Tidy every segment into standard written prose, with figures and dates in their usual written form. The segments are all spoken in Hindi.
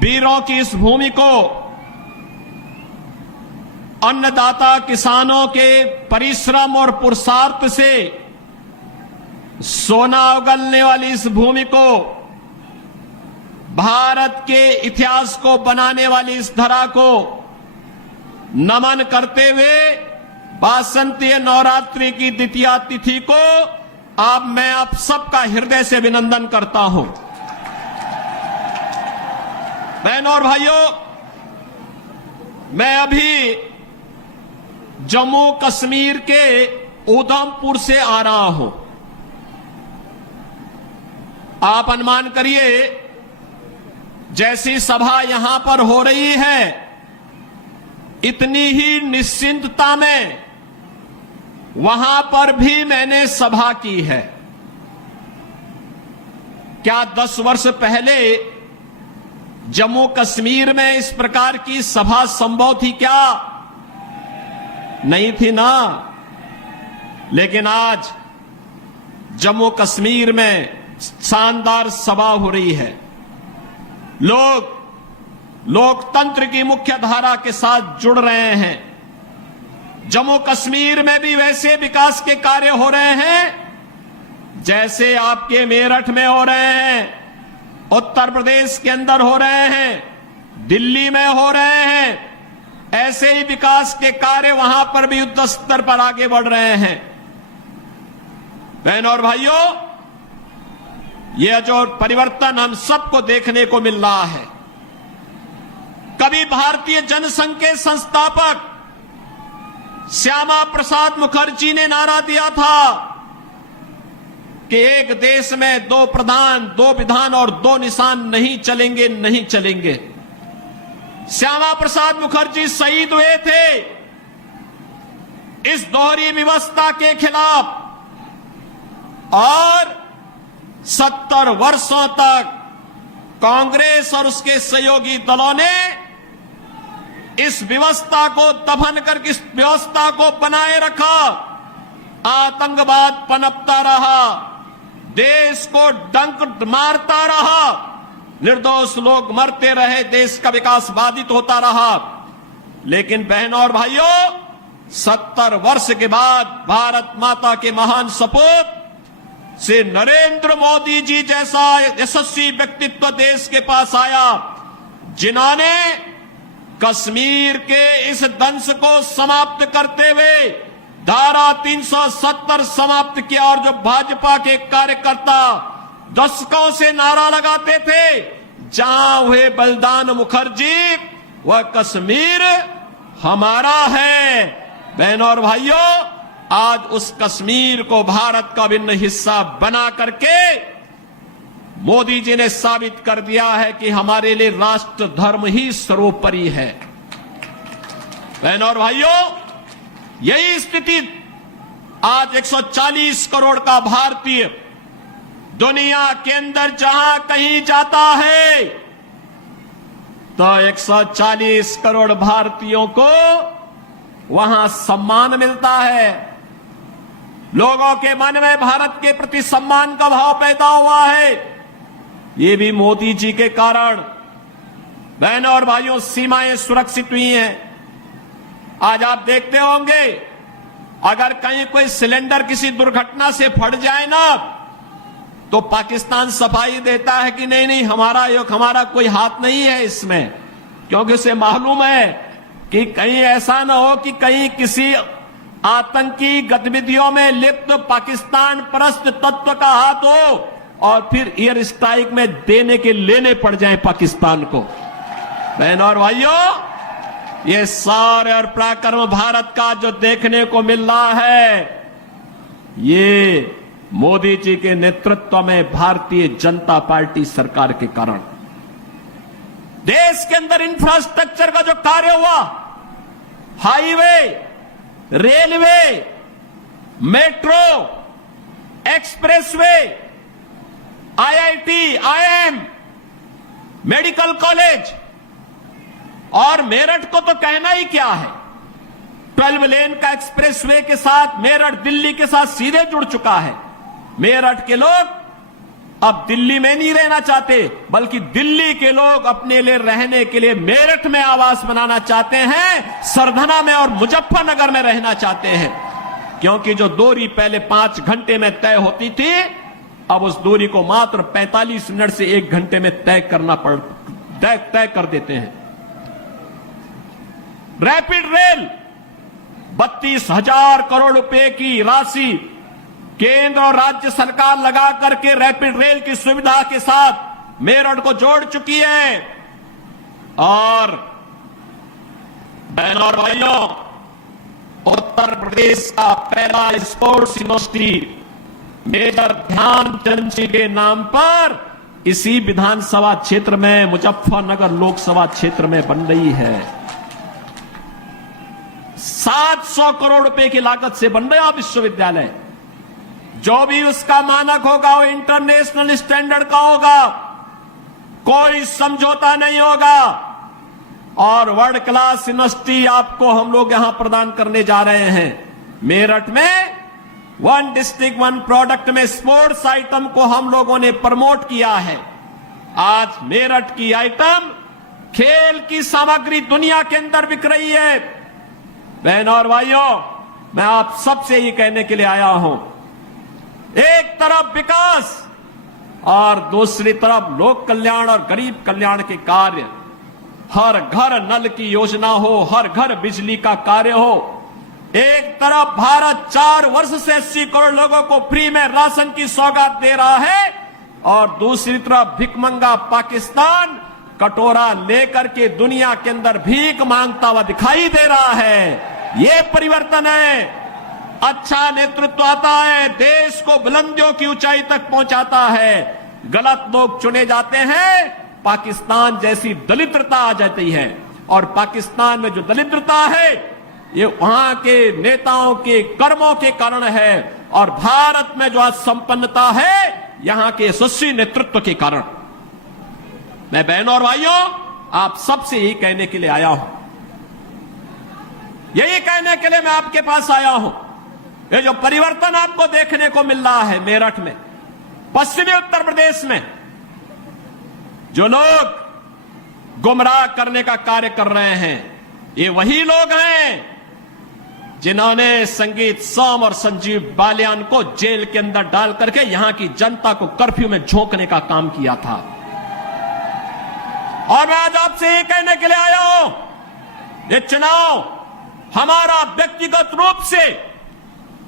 वीरों की इस भूमि को, अन्नदाता किसानों के परिश्रम और पुरुषार्थ से सोना उगलने वाली इस भूमि को, भारत के इतिहास को बनाने वाली इस धरा को नमन करते हुए वासंतीय नवरात्रि की द्वितीया तिथि को मैं आप सबका हृदय से अभिनंदन करता हूं। बहनों और भाइयों, मैं अभी जम्मू कश्मीर के उधमपुर से आ रहा हूं। आप अनुमान करिए, जैसी सभा यहां पर हो रही है, इतनी ही निश्चिंतता में वहां पर भी मैंने सभा की है। क्या 10 वर्ष पहले जम्मू कश्मीर में इस प्रकार की सभा संभव थी? क्या नहीं थी ना। लेकिन आज जम्मू कश्मीर में शानदार सभा हो रही है। लोग लोकतंत्र की मुख्य धारा के साथ जुड़ रहे हैं। जम्मू कश्मीर में भी वैसे विकास के कार्य हो रहे हैं जैसे आपके मेरठ में हो रहे हैं, उत्तर प्रदेश के अंदर हो रहे हैं, दिल्ली में हो रहे हैं। ऐसे ही विकास के कार्य वहां पर भी युद्ध स्तर पर आगे बढ़ रहे हैं। बहनों और भाइयों, यह जो परिवर्तन हम सबको देखने को मिल रहा है, कभी भारतीय जनसंघ के संस्थापक श्यामा प्रसाद मुखर्जी ने नारा दिया था कि एक देश में 2 प्रधान, 2 विधान और 2 निशान नहीं चलेंगे, नहीं चलेंगे। श्यामा प्रसाद मुखर्जी शहीद हुए थे इस दोहरी व्यवस्था के खिलाफ, और 70 वर्षों तक कांग्रेस और उसके सहयोगी दलों ने इस व्यवस्था को दफन करके इस व्यवस्था को बनाए रखा। आतंकवाद पनपता रहा, देश को डंक मारता रहा, निर्दोष लोग मरते रहे, देश का विकास बाधित होता रहा। लेकिन बहनों और भाइयों, 70 वर्ष के बाद भारत माता के महान सपूत से नरेंद्र मोदी जी जैसा यशस्वी व्यक्तित्व देश के पास आया, जिन्होंने कश्मीर के इस दंश को समाप्त करते हुए धारा 370 समाप्त किया। और जो भाजपा के कार्यकर्ता दशकों से नारा लगाते थे, जहां हुए बलिदान मुखर्जी, वह कश्मीर हमारा है। बहनों और भाइयों, आज उस कश्मीर को भारत का अभिन्न हिस्सा बना करके मोदी जी ने साबित कर दिया है कि हमारे लिए राष्ट्र धर्म ही सर्वोपरि है। बहनों और भाइयों, यही स्थिति आज 140 करोड़ का भारतीय दुनिया के अंदर जहां कहीं जाता है, तो 140 करोड़ भारतीयों को वहां सम्मान मिलता है। लोगों के मन में भारत के प्रति सम्मान का भाव पैदा हुआ है। ये भी मोदी जी के कारण। बहनों और भाइयों, सीमाएं सुरक्षित हुई हैं। आज आप देखते होंगे, अगर कहीं कोई सिलेंडर किसी दुर्घटना से फट जाए ना, तो पाकिस्तान सफाई देता है कि नहीं नहीं, हमारा कोई हाथ नहीं है इसमें, क्योंकि उसे मालूम है कि कहीं ऐसा ना हो कि कहीं किसी आतंकी गतिविधियों में लिप्त पाकिस्तान परस्त तत्व का हाथ हो और फिर एयर स्ट्राइक में देने के लेने पड़ जाए पाकिस्तान को। बहनों और भाइयों, ये सारे और पराक्रम भारत का जो देखने को मिल रहा है, ये मोदी जी के नेतृत्व में भारतीय जनता पार्टी सरकार के कारण। देश के अंदर इंफ्रास्ट्रक्चर का जो कार्य हुआ, highway, railway, metro, expressway, IIT, IIM, medical college, और मेरठ को तो कहना ही क्या है। 12 लेन का एक्सप्रेसवे के साथ मेरठ दिल्ली के साथ सीधे जुड़ चुका है। मेरठ के लोग अब दिल्ली में नहीं रहना चाहते, बल्कि दिल्ली के लोग अपने लिए रहने के लिए मेरठ में आवास बनाना चाहते हैं, सरधना में और मुजफ्फरनगर में रहना चाहते हैं। क्योंकि जो दूरी पहले 5 घंटे में तय होती थी, अब उस दूरी को मात्र 45 मिनट से 1 घंटे में तय कर देते हैं। रैपिड रेल 32,000 करोड़ रुपए की राशि केंद्र और राज्य सरकार लगा करके रैपिड रेल की सुविधा के साथ मेरठ को जोड़ चुकी है। और बहनों और भाइयों, उत्तर प्रदेश का पहला स्पोर्ट्स यूनिवर्सिटी मेजर ध्यानचंद जी के नाम पर इसी विधानसभा क्षेत्र में, मुजफ्फरनगर लोकसभा क्षेत्र में बन रही है। 700 करोड़ रुपए की लागत से बन रहा विश्वविद्यालय। जो भी उसका मानक होगा वो इंटरनेशनल स्टैंडर्ड का होगा, कोई समझौता नहीं होगा। और वर्ल्ड क्लास यूनिवर्सिटी आपको हम लोग यहां प्रदान करने जा रहे हैं। मेरठ में 1 डिस्ट्रिक्ट 1 प्रोडक्ट में स्पोर्ट्स आइटम को हम लोगों ने प्रमोट किया है। आज मेरठ की आइटम, खेल की सामग्री दुनिया के अंदर बिक रही है। बहनों और भाइयों, मैं आप सबसे ये कहने के लिए आया हूं, एक तरफ विकास और दूसरी तरफ लोक कल्याण और गरीब कल्याण के कार्य। हर घर नल की योजना हो, हर घर बिजली का कार्य हो। एक तरफ भारत 4 वर्ष से 80 करोड़ लोगों को फ्री में राशन की सौगात दे रहा है, और दूसरी तरफ भिखमंगा पाकिस्तान कटोरा लेकर के दुनिया के अंदर भीख मांगता हुआ दिखाई दे रहा है। ये परिवर्तन है। अच्छा नेतृत्व आता है, देश को बुलंदियों की ऊंचाई तक पहुंचाता है। गलत लोग चुने जाते हैं, पाकिस्तान जैसी दरिद्रता आ जाती है। और पाकिस्तान में जो दरिद्रता है, ये वहां के नेताओं के कर्मों के कारण है। और भारत में जो आज संपन्नता है, यहां के यशस्वी नेतृत्व के कारण। मैं बहनों और भाइयों, आप सबसे यही कहने के लिए आया हूं, यही कहने के लिए मैं आपके पास आया हूं। ये जो परिवर्तन आपको देखने को मिल रहा है मेरठ में, पश्चिमी उत्तर प्रदेश में, जो लोग गुमराह करने का कार्य कर रहे हैं, ये वही लोग हैं जिन्होंने संगीत सोम और संजीव बालियान को जेल के अंदर डाल करके यहां की जनता को कर्फ्यू में झोंकने का काम किया था। और मैं आज आपसे ये कहने के लिए आया हूं, ये चुनाव हमारा व्यक्तिगत रूप से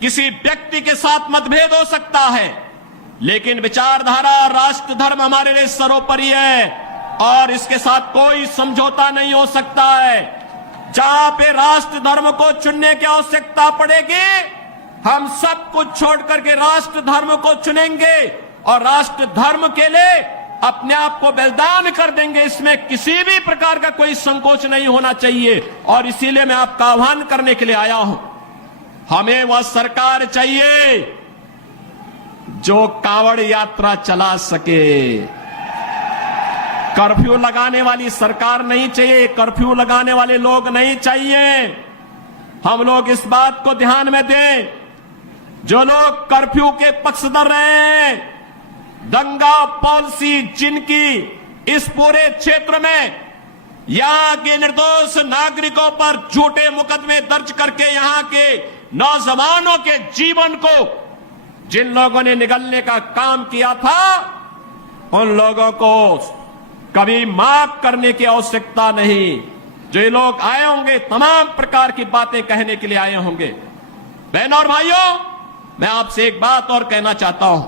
किसी व्यक्ति के साथ मतभेद हो सकता है, लेकिन विचारधारा, राष्ट्र धर्म हमारे लिए सर्वोपरि है और इसके साथ कोई समझौता नहीं हो सकता है। जहां पे राष्ट्र धर्म को चुनने की आवश्यकता पड़ेगी, हम सब कुछ छोड़ करके राष्ट्र धर्म को चुनेंगे और राष्ट्र धर्म के लिए अपने आप को बलिदान कर देंगे। इसमें किसी भी प्रकार का कोई संकोच नहीं होना चाहिए। और इसीलिए मैं आपका आह्वान करने के लिए आया हूं, हमें वह सरकार चाहिए जो कांवड़ यात्रा चला सके। कर्फ्यू लगाने वाली सरकार नहीं चाहिए, कर्फ्यू लगाने वाले लोग नहीं चाहिए। हम लोग इस बात को ध्यान में दें, जो लोग कर्फ्यू के पक्षधर रहे हैं, दंगा पॉलिसी जिनकी इस पूरे क्षेत्र में यहां के निर्दोष नागरिकों पर झूठे मुकदमे दर्ज करके यहां के नौजवानों के जीवन को जिन लोगों ने निगलने का काम किया था, उन लोगों को कभी माफ करने की आवश्यकता नहीं। जो ये लोग आए होंगे, तमाम प्रकार की बातें कहने के लिए आए होंगे। बहनों और भाइयों, मैं आपसे एक बात और कहना चाहता हूं।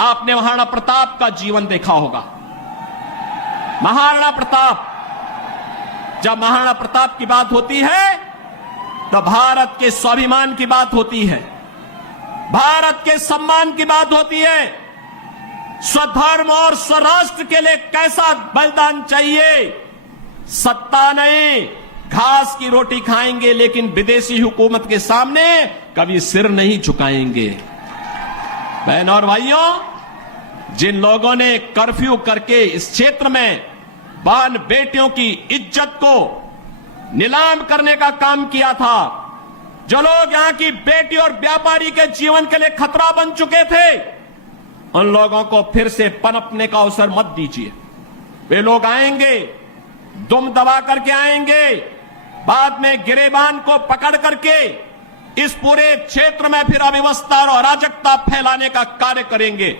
आपने महाराणा प्रताप का जीवन देखा होगा। महाराणा प्रताप, जब महाराणा प्रताप की बात होती है तो भारत के स्वाभिमान की बात होती है, भारत के सम्मान की बात होती है। स्वधर्म और स्वराष्ट्र के लिए कैसा बलिदान चाहिए। सत्ता नहीं, घास की रोटी खाएंगे, लेकिन विदेशी हुकूमत के सामने कभी सिर नहीं झुकाएंगे। बहनों और भाइयों, जिन लोगों ने कर्फ्यू करके इस क्षेत्र में बहन बेटियों की इज्जत को नीलाम करने का काम किया था, जो लोग यहां की बेटी और व्यापारी के जीवन के लिए खतरा बन चुके थे, उन लोगों को फिर से पनपने का अवसर मत दीजिए। वे लोग आएंगे, दुम दबा करके आएंगे, बाद में गिरेबान को पकड़ करके इस पूरे क्षेत्र में फिर अव्यवस्था और अराजकता फैलाने का कार्य करेंगे।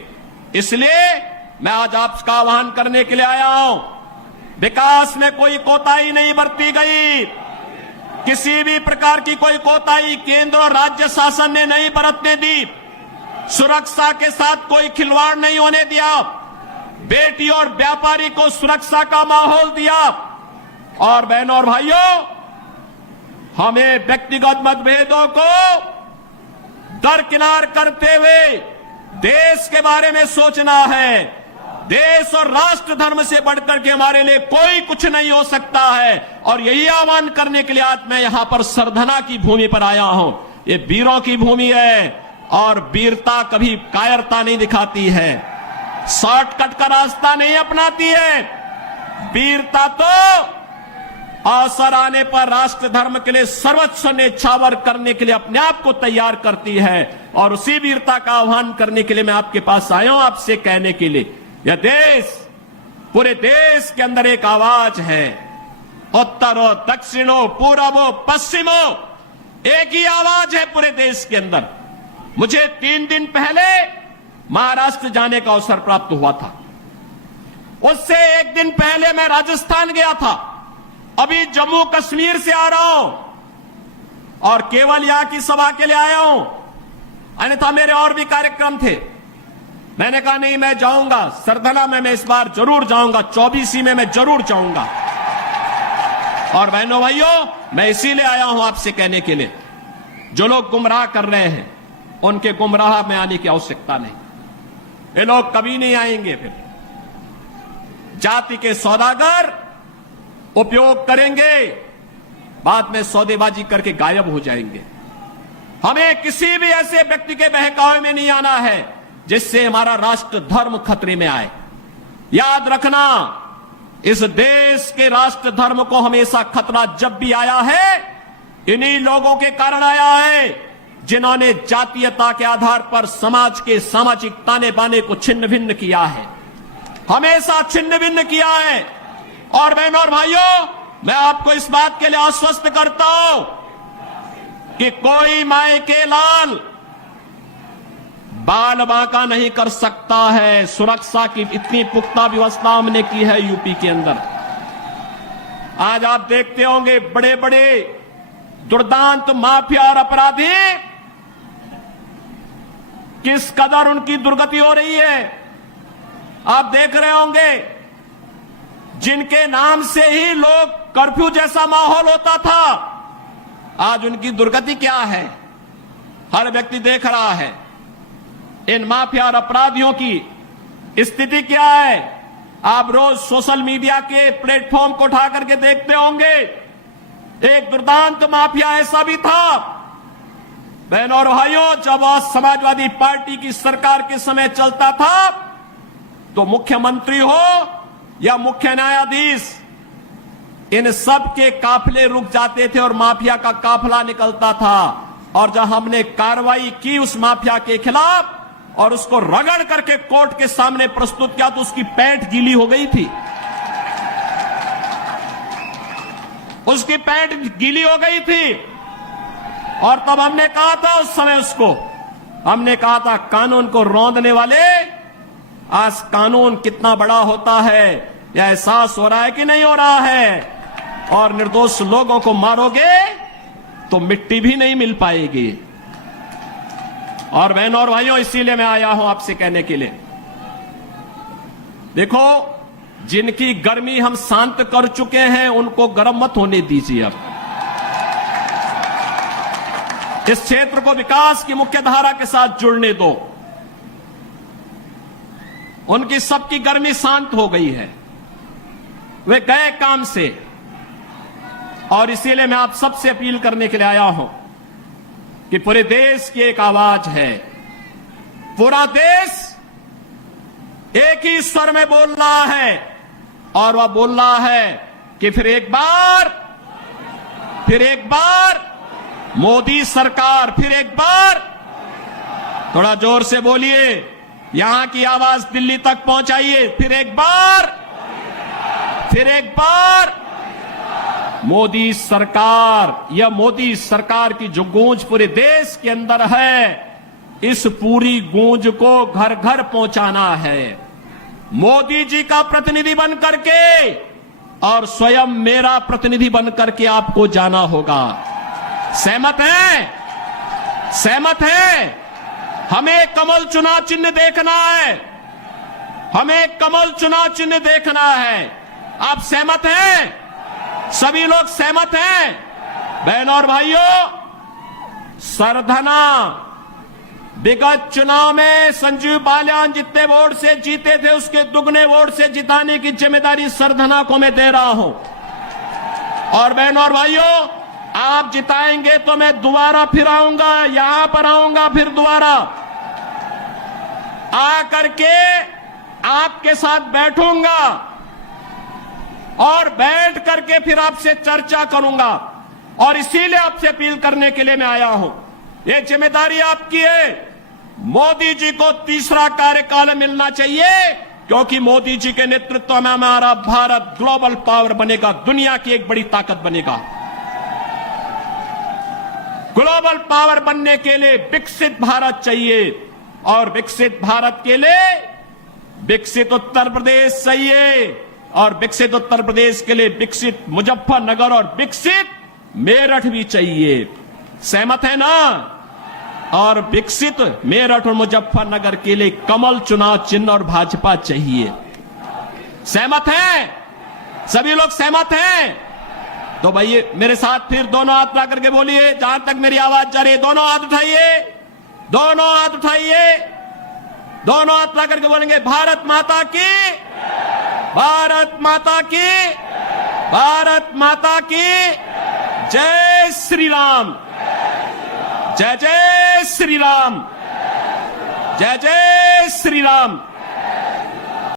इसलिए मैं आज आपका आह्वान करने के लिए आया हूं। विकास में कोई कोताही नहीं बरती गई, किसी भी प्रकार की कोई कोताही केंद्र और राज्य शासन ने नहीं बरतने दी। सुरक्षा के साथ कोई खिलवाड़ नहीं होने दिया। बेटी और व्यापारी को सुरक्षा का माहौल दिया। और बहनों और भाइयों, हमें व्यक्तिगत मतभेदों को दरकिनार करते हुए देश के बारे में सोचना है। देश और राष्ट्र धर्म से बढ़कर के हमारे लिए कोई कुछ नहीं हो सकता है। और यही आह्वान करने के लिए आज मैं यहां पर सरधना की भूमि पर आया हूं। ये वीरों की भूमि है और वीरता कभी कायरता नहीं दिखाती है, शॉर्टकट का रास्ता नहीं अपनाती है। वीरता तो अवसर आने पर राष्ट्र धर्म के लिए सर्वस्व न्यौछावर करने के लिए अपने आप को तैयार करती है। और उसी वीरता का आह्वान करने के लिए मैं आपके पास आया हूं, आपसे कहने के लिए यह देश, पूरे देश के अंदर एक आवाज है। उत्तरो, दक्षिणों, पूर्वो, पश्चिमो, एक ही आवाज है पूरे देश के अंदर। मुझे 3 दिन पहले महाराष्ट्र जाने का अवसर प्राप्त हुआ था। उससे 1 दिन पहले मैं राजस्थान गया था। अभी जम्मू कश्मीर से आ रहा हूं और केवल यहां की सभा के लिए आया हूं, अन्यथा मेरे और भी कार्यक्रम थे। मैंने कहा नहीं, मैं जाऊंगा सरधना में, मैं इस बार जरूर जाऊंगा, 24 में मैं जरूर जाऊंगा। और बहनों भाइयों, मैं इसीलिए आया हूं आपसे कहने के लिए, जो लोग गुमराह कर रहे हैं उनके गुमराह में आने की आवश्यकता नहीं। ये लोग कभी नहीं आएंगे। फिर जाति के सौदागर उपयोग करेंगे, बाद में सौदेबाजी करके गायब हो जाएंगे। हमें किसी भी ऐसे व्यक्ति के बहकावे में नहीं आना है जिससे हमारा राष्ट्र धर्म खतरे में आए। याद रखना, इस देश के राष्ट्र धर्म को हमेशा खतरा जब भी आया है, इन्हीं लोगों के कारण आया है जिन्होंने जातीयता के आधार पर समाज के सामाजिक ताने बाने को छिन्न भिन्न किया है, हमेशा छिन्न भिन्न किया है। और बहनों और भाइयों, मैं आपको इस बात के लिए आश्वस्त करता हूं कि कोई माए के लाल बाल बांका नहीं कर सकता है। सुरक्षा की इतनी पुख्ता व्यवस्था हमने की है यूपी के अंदर। आज आप देखते होंगे बड़े बड़े दुर्दांत माफिया और अपराधी किस कदर उनकी दुर्गति हो रही है। आप देख रहे होंगे, जिनके नाम से ही लोग कर्फ्यू जैसा माहौल होता था, आज उनकी दुर्गति क्या है हर व्यक्ति देख रहा है। इन माफिया और अपराधियों की स्थिति क्या है, आप रोज सोशल मीडिया के प्लेटफॉर्म को उठा करके देखते होंगे। एक दुर्दांत माफिया ऐसा भी था, बहनों और भाइयों, जब समाजवादी पार्टी की सरकार के समय चलता था तो मुख्यमंत्री हो या मुख्य न्यायाधीश, इन सब के काफिले रुक जाते थे और माफिया का काफिला निकलता था। और जब हमने कार्रवाई की उस माफिया के खिलाफ और उसको रगड़ करके कोर्ट के सामने प्रस्तुत किया तो उसकी पैंट गीली हो गई थी, उसकी पैंट गीली हो गई थी। और तब हमने कहा था, उस समय उसको हमने कहा था, कानून को रौंदने वाले, आज कानून कितना बड़ा होता है यह एहसास हो रहा है कि नहीं हो रहा है। और निर्दोष लोगों को मारोगे तो मिट्टी भी नहीं मिल पाएगी। और बहनों और भाइयों, इसीलिए मैं आया हूं आपसे कहने के लिए, देखो, जिनकी गर्मी हम शांत कर चुके हैं उनको गर्म मत होने दीजिए। अब इस क्षेत्र को विकास की मुख्य धारा के साथ जुड़ने दो। उनकी सबकी गर्मी शांत हो गई है, वे गए काम से। और इसीलिए मैं आप सबसे अपील करने के लिए आया हूं कि पूरे देश की एक आवाज है, पूरा देश एक ही स्वर में बोल रहा है। और वह बोल रहा है कि फिर एक बार मोदी सरकार, फिर एक बार, थोड़ा जोर से बोलिए, यहां की आवाज दिल्ली तक पहुंचाइए। फिर एक बार मोदी सरकार, यह मोदी सरकार की जो गूंज पूरे देश के अंदर है, इस पूरी गूंज को घर घर पहुंचाना है। मोदी जी का प्रतिनिधि बन करके और स्वयं मेरा प्रतिनिधि बन करके आपको जाना होगा। सहमत हैं? सहमत हैं? हमें कमल चुनाव चिन्ह देखना है, हमें कमल चुनाव चिन्ह देखना है। आप सहमत हैं? सभी लोग सहमत हैं? बहनों और भाइयों, सरधना विगत चुनाव में संजीव बालियान जितने वोट से जीते थे उसके दुगने वोट से जिताने की जिम्मेदारी सरधना को मैं दे रहा हूं। और बहनों और भाइयों, आप जिताएंगे तो मैं दोबारा फिर आऊंगा, यहां पर आऊंगा, फिर दोबारा आकर के आपके साथ बैठूंगा और बैठ करके फिर आपसे चर्चा करूंगा। और इसीलिए आपसे अपील करने के लिए मैं आया हूं। ये जिम्मेदारी आपकी है। मोदी जी को तीसरा कार्यकाल मिलना चाहिए, क्योंकि मोदी जी के नेतृत्व में हमारा भारत ग्लोबल पावर बनेगा, दुनिया की एक बड़ी ताकत बनेगा। ग्लोबल पावर बनने के लिए विकसित भारत चाहिए, और विकसित भारत के लिए विकसित उत्तर प्रदेश चाहिए, और विकसित उत्तर प्रदेश के लिए विकसित मुजफ्फरनगर और विकसित मेरठ भी चाहिए। सहमत है ना? और विकसित मेरठ और मुजफ्फरनगर के लिए कमल चुनाव चिन्ह और भाजपा चाहिए। सहमत हैं? सभी लोग सहमत हैं? तो भाई मेरे साथ फिर दोनों हाथ ला करके बोलिए, जहां तक मेरी आवाज जा रही है। दोनों हाथ उठाइए, दोनों हाथ उठाइए, दोनों हाथ ला करके बोलेंगे, भारत माता की, भारत माता की, भारत माता की जय श्री राम, जय जय श्री राम, जय जय श्री राम।